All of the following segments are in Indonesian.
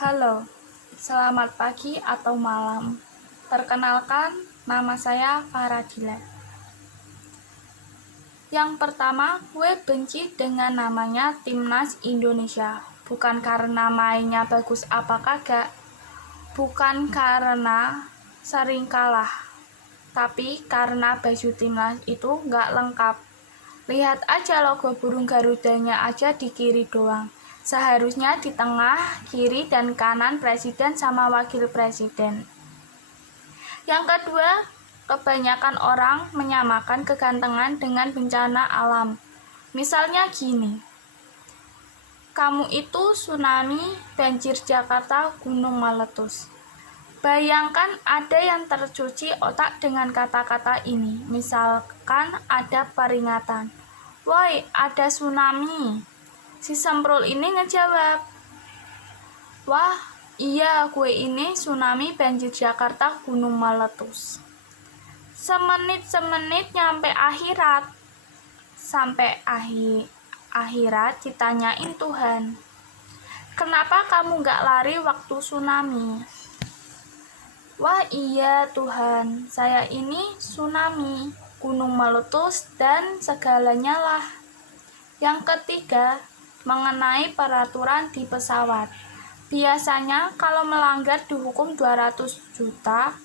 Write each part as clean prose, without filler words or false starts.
Halo, selamat pagi atau malam. Perkenalkan, nama saya Faradila. Yang pertama, gue benci dengan namanya Timnas Indonesia. Bukan karena mainnya bagus apa kagak, bukan karena sering kalah, tapi karena baju timnas itu nggak lengkap. Lihat aja logo burung garudanya aja di kiri doang. Seharusnya di tengah, kiri, dan kanan presiden sama wakil presiden. Yang kedua, kebanyakan orang menyamakan kegantengan dengan bencana alam. Misalnya gini, kamu itu tsunami, banjir Jakarta, gunung meletus. Bayangkan ada yang tercuci otak dengan kata-kata ini. Misalkan ada peringatan, "Woi, ada tsunami." Si semprul ini ngejawab, "Wah, iya, gue ini tsunami, banjir Jakarta, gunung meletus." Semenit-semenit nyampe akhirat. Sampai akhirat ditanyain Tuhan, "Kenapa kamu gak lari waktu tsunami?" "Wah iya Tuhan, saya ini tsunami, gunung meletus, dan segalanya lah." Yang ketiga, mengenai peraturan di pesawat. Biasanya kalau melanggar dihukum 200 juta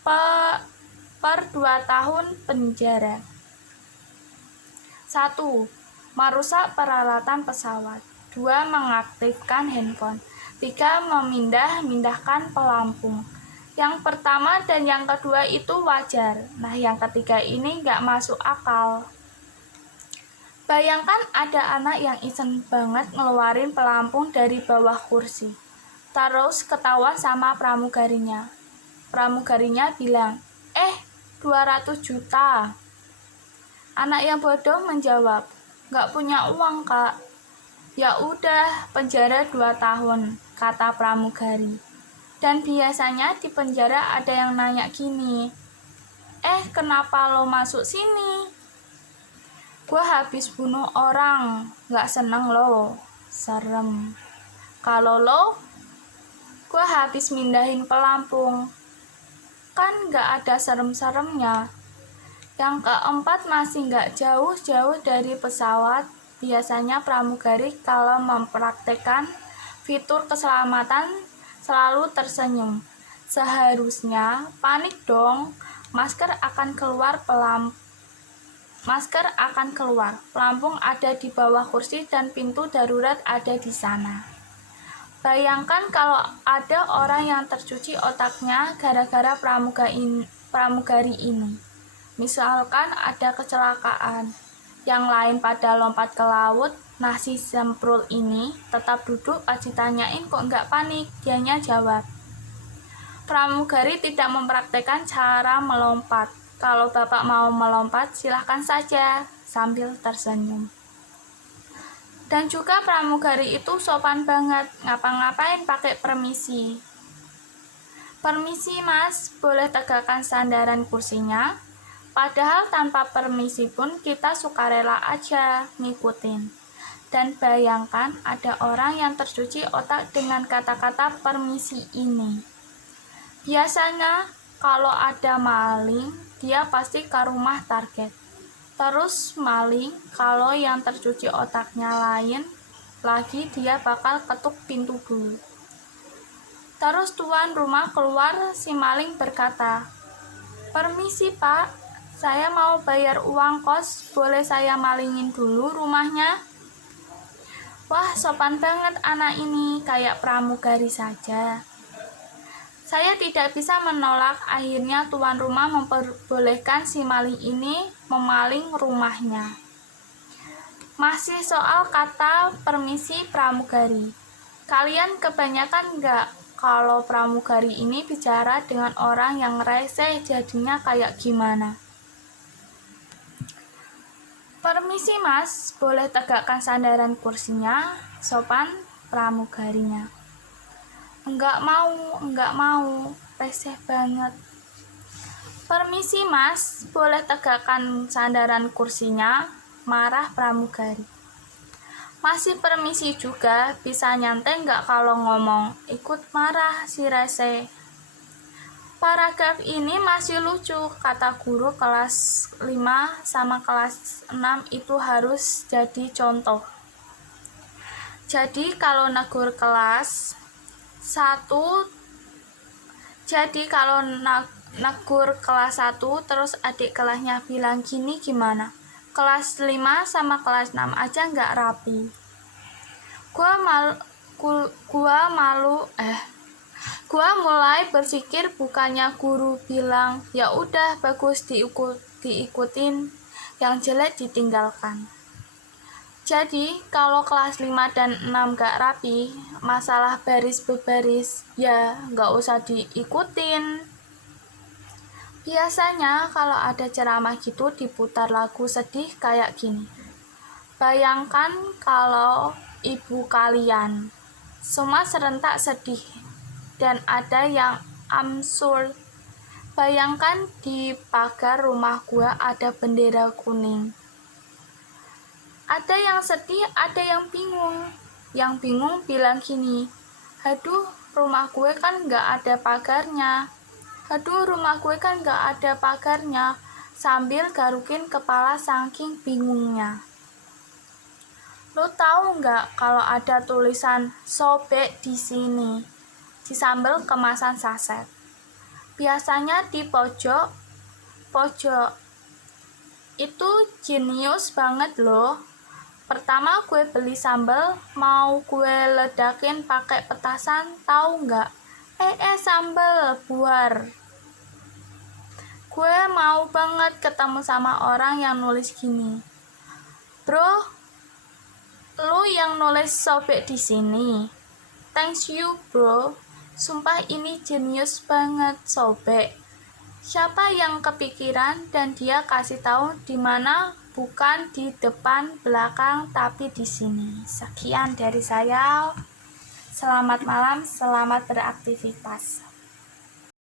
per 2 tahun penjara. 1. Merusak peralatan pesawat. 2. Mengaktifkan handphone. 3. Memindahkan pelampung. Yang pertama dan yang kedua itu wajar. Nah, yang ketiga ini nggak masuk akal. Bayangkan ada anak yang iseng banget ngeluarin pelampung dari bawah kursi. Terus ketawa sama pramugarinya. Pramugarinya bilang, 200 juta. Anak yang bodoh menjawab, "Nggak punya uang, Kak." "Ya udah, penjara 2 tahun, kata pramugari. Dan biasanya di penjara ada yang nanya gini, "Kenapa lo masuk sini?" "Gue habis bunuh orang, nggak seneng lo." "Serem." "Kalau lo?" "Gue habis mindahin pelampung." "Kan nggak ada serem-seremnya." Yang keempat masih nggak jauh-jauh dari pesawat. Biasanya pramugari kalau mempraktekkan fitur keselamatan selalu tersenyum. Seharusnya panik dong, masker akan keluar, pelampung ada di bawah kursi dan pintu darurat ada di sana. Bayangkan kalau ada orang yang tercuci otaknya gara-gara pramugari ini. Misalkan ada kecelakaan, yang lain pada lompat ke laut, nah si semprul ini tetap duduk pas ditanyain kok nggak panik. Dianya jawab, "Pramugari tidak mempraktekkan cara melompat. Kalau Bapak mau melompat silahkan saja," sambil tersenyum. Dan juga pramugari itu sopan banget, ngapa-ngapain pakai permisi. "Permisi mas, boleh tegakkan sandaran kursinya?" Padahal tanpa permisi pun kita sukarela aja ngikutin. Dan bayangkan ada orang yang tercuci otak dengan kata-kata permisi ini. Biasanya kalau ada maling, dia pasti ke rumah target. Terus maling, kalau yang tercuci otaknya lain lagi, dia bakal ketuk pintu dulu. Terus tuan rumah keluar, si maling berkata, "Permisi pak, saya mau bayar uang kos, boleh saya malingin dulu rumahnya?" Wah, sopan banget anak ini, kayak pramugari saja. Saya tidak bisa menolak, akhirnya tuan rumah memperbolehkan si maling ini memaling rumahnya. Masih soal kata permisi pramugari. Kalian kebanyakan nggak kalau pramugari ini bicara dengan orang yang rese jadinya kayak gimana? "Permisi mas, boleh tegakkan sandaran kursinya?" Sopan pramugarinya. Enggak mau, reseh banget." "Permisi mas, boleh tegakkan sandaran kursinya?" Marah pramugari. Masih permisi juga, bisa nyantai nggak kalau ngomong? Ikut marah si Rese. Paragraf ini masih lucu, kata guru kelas 5 sama kelas 6 itu harus jadi contoh. Jadi kalau negur kelas 1 terus adik kelasnya bilang gini gimana? Kelas 5 sama kelas 6 aja nggak rapi. Gua mulai berpikir bukannya guru bilang ya udah bagus diikutin, yang jelek ditinggalkan. Jadi kalau kelas 5 dan 6 gak rapi, masalah baris berbaris ya gak usah diikutin. Biasanya kalau ada ceramah gitu diputar lagu sedih kayak gini. Bayangkan kalau ibu kalian semua serentak sedih dan ada yang amsul. Bayangkan di pagar rumah gua ada bendera kuning. Ada yang sedih, ada yang bingung. Yang bingung bilang gini, aduh rumah gue kan gak ada pagarnya. Sambil garukin kepala saking bingungnya. Lo tahu nggak kalau ada tulisan sobek di sini di sambal kemasan saset? Biasanya di pojok itu jenius banget loh. Pertama gue beli sambal, mau gue ledakin pakai petasan, tahu nggak? Sambal buar. Gue mau banget ketemu sama orang yang nulis gini. Bro, lu yang nulis sobek di sini. Thanks you, bro. Sumpah ini jenius banget, sobek. Siapa yang kepikiran dan dia kasih tahu di mana, bukan di depan, belakang, tapi di sini. Sekian dari saya. Selamat malam, selamat beraktivitas.